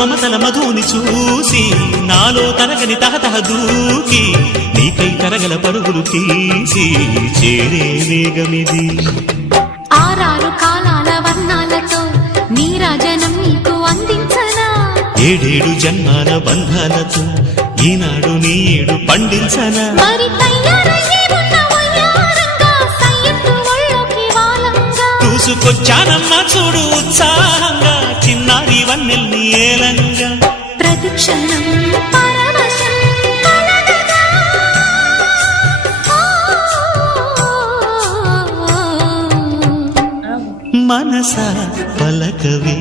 మమతల మధుని చూసి నాలో తరగని తహతహ దూకి నీకై తరగల పరుగులు తీసి చేరే వేగమిది. ఆరారు కాలాల వర్ణాలతో నీరాజనం నీకు అందించనా, ఏడేడు జన్మాల బంధాలతో ఈనాడు నీడు పండించనా. మరి తయారయ్యే ఉన్న వయ్యారంగా సయ్యత్తు ఒళ్ళోకి వాలంగా చూసుకొచ్చానమ్మా చూడు ఉత్సాహంగా చిన్నారి వన్నెల్ని ఏలంగా. ప్రతిక్షణం పరవశం కలగగా మనస పలకవే